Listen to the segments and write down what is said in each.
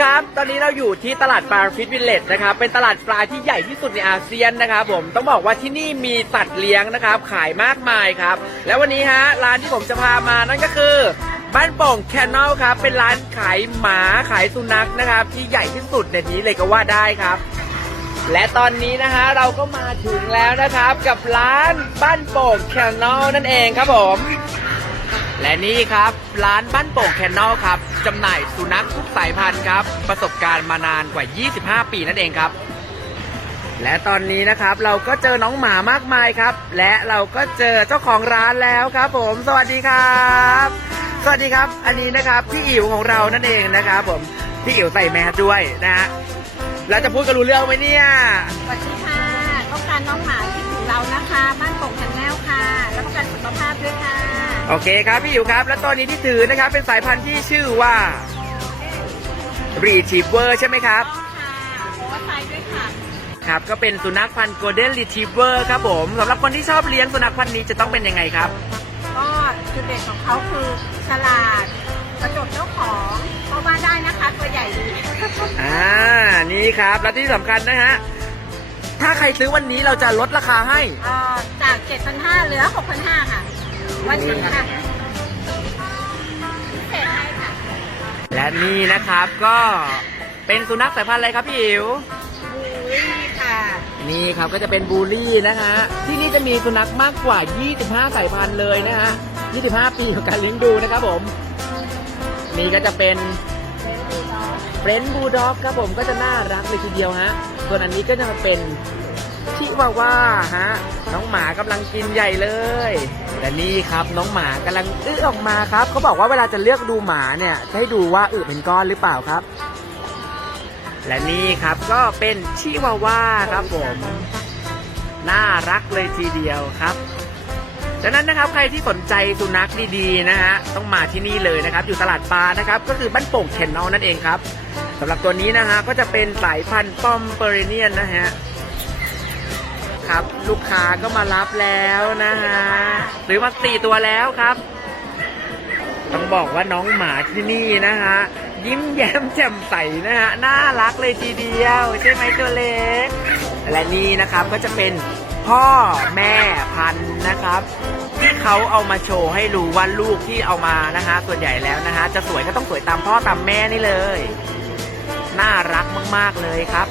ครับ ตอนนี้เราอยู่ที่ตลาดปลาฟิตวิลเลจนะครับ เป็นตลาดปลาที่ใหญ่ที่สุดในอาเซียนนะครับ ผม ต้องบอกว่าที่นี่มีสัตว์เลี้ยงนะครับ ขายมากมายครับ แล้ววันนี้ฮะร้านที่ผมจะพามานั่นก็คือ บ้านโป่งแคนนลครับ เป็นร้านขายหมาขายสุนัขนะครับ ที่ใหญ่ที่สุดในนี้เลยก็ว่าได้ครับ และตอนนี้นะฮะเราก็มาถึงแล้วนะครับกับร้านบ้านโป่งแคนนลนั่นเองครับผม และนี่ครับร้านบ้านโป่งแคนนลครับ จำหน่ายสุนัขทุกสายพันธุ์ครับ ประสบการณ์มานานกว่า 25 ปีนั่นเองครับ และตอนนี้นะครับเราก็เจอน้องหมามากมายครับ และเราก็เจอเจ้าของร้านแล้วครับ ผม สวัสดีครับ สวัสดีครับ อันนี้นะครับพี่อิ๋วของเรานั่นเองนะครับผมพี่อิ๋วใส่แมสด้วยนะฮะเราจะพูดกันรู้เรื่องไหมเนี่ย สวัสดีค่ะ ต้องการน้องหมาที่ถึงเรานะคะ บ้านโป่งแคนแนลค่ะรับประกันสุขภาพด้วยค่ะ โอเคครับพี่อิ๋วครับ และตอนนี้ที่ถือนะครับ เป็นสายพันธุ์ที่ชื่อว่ารีชีเวอร์ใช่ไหมครับต้องค่ะโอ้ไซด์ด้วยค่ะ ครับก็เป็นสุนัขพันธุ์ Golden Retriever ครับผมสำหรับคนที่ชอบเลี้ยงสุนัขพันธุ์นี้จะต้องเป็นยังไงครับ ก็จุดเด่นของเขาคือฉลาดประจบเจ้าของก็ว่าได้นะคะ ตัวใหญ่ดีอ่านี่ครับและที่สำคัญนะฮะถ้าใครซื้อวันนี้เราจะลดราคาให้ เอ่อจาก 7,500เหลือ 6,500ค่ะ วันนี้ค่ะพิเศษให้ค่ะและนี่นะครับก็เป็นสุนัขสายพันธุ์อะไรครับพี่อิ๋วบูรี่ค่ะ นี่ครับก็จะเป็นบูลลี่นะฮะที่นี่จะมีสุนัขมากกว่า 25 สายพันธุ์เลยนะฮะ 25 ปีของการเลี้ยงดูนะครับผม นี่ก็จะเป็นเฟรนด์บูลด็อกครับผมก็จะน่ารักเลยทีเดียวฮะส่วนอันนี้ก็จะเป็น ชิวาว่าฮะ น้องหมากำลังกินใหญ่เลยและนี่ครับน้องหมากำลังอื้อออกมาครับ เขาบอกว่าเวลาจะเลือกดูหมาเนี่ยให้ดูว่าอึเป็นก้อนหรือเปล่าครับ และนี่ครับก็เป็นชิวาว่าครับผม น่ารักเลยทีเดียวครับดังนั้นนะครับใครที่สนใจสุนัขดีๆนะฮะต้องมาที่นี่เลยนะครับ อยู่ตลาดปลานะครับ ก็คือบ้านโป่งเคนนอลนั่นเองครับสำหรับตัวนี้นะฮะก็จะเป็นสายพันธุ์ปอมเปอร์เนียนนะฮะ ครับ ลูกค้าก็มารับแล้วนะฮะซื้อมาสี่ตัวแล้วครับ ต้องบอกว่าน้องหมาที่นี่นะฮะยิ้มแย้มแจ่มใสนะฮะน่ารักเลยทีเดียวใช่ไหมตัวเล็กและนี่นะครับก็จะเป็นพ่อแม่พันธุ์นะครับ ที่เขาเอามาโชว์ให้รู้ว่าลูกที่เอามานะฮะส่วนใหญ่แล้วนะฮะจะสวยก็ต้องสวยตามพ่อตามแม่นี่เลย น่ารักมากๆเลยครับ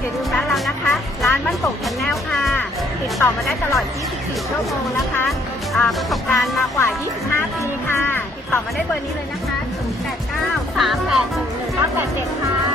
อย่าลืมร้านเรานะคะ ร้านบ้านโป่งชนแนลค่ะ ติดต่อมาได้ตลอด 24 ชั่วโมงนะคะประสบการณ์มากกว่า 25 ปีค่ะ ติดต่อมาได้เบอร์นี้เลยนะคะ 089 381 1987 ค่ะ